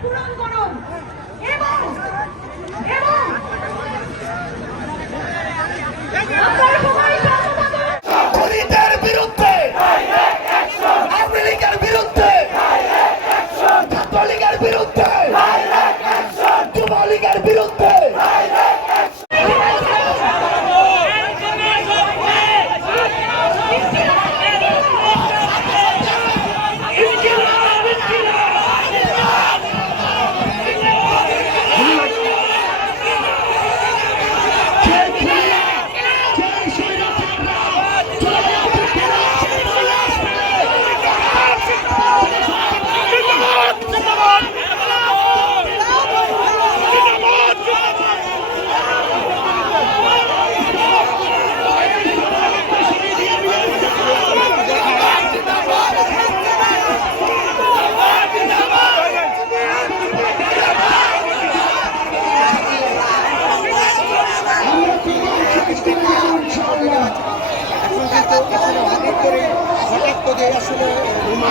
পূরণ করুন এবং খুনিদের বিরুদ্ধে, আওয়ামী লীগের বিরুদ্ধে, ছাত্রলীগের বিরুদ্ধে, যুবলীগের বিরুদ্ধে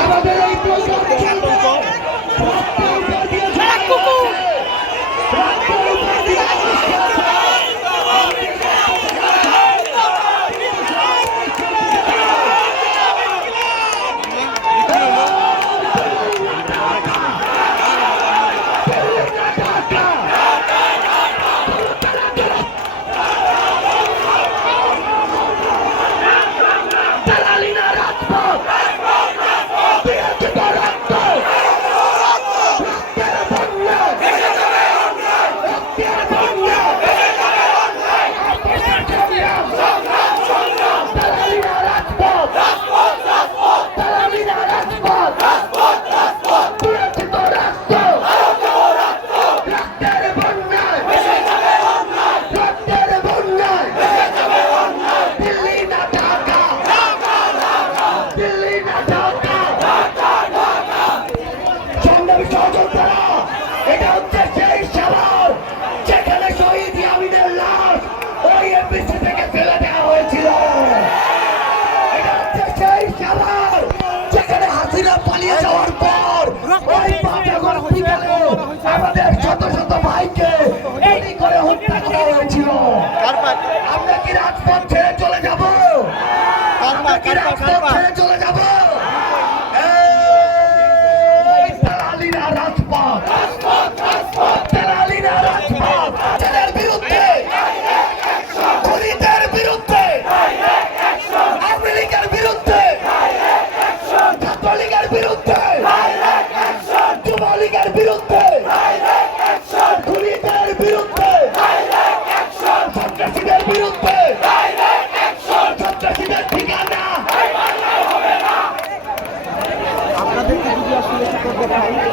আমাদের এই এটা হচ্ছে সেই শহর যেখানে শহীদ ইয়ামিনের লাশ ওই এমবিসি থেকে ফেলে দেওয়া হয়েছিল। এটা হচ্ছে সেই শহর যেখানে হাসিনা পালিয়ে যাওয়ার পর ওই পাটাগর হসপিটালে আমাদের শত শত ভাইকে গুলি করে হত্যা করা হয়েছিল। আমরা কি রাজপথ ছেড়ে চলে যাব? আমরা কি রাজপথ ছেড়ে চলে যাব? যুবলীগের বিরুদ্ধে, খুনিদের বিরুদ্ধে, সন্ত্রাসীদের বিরুদ্ধে, সন্ত্রাসীদের ঠিকানা আপনাদেরকে যদি আসলে করতে পারি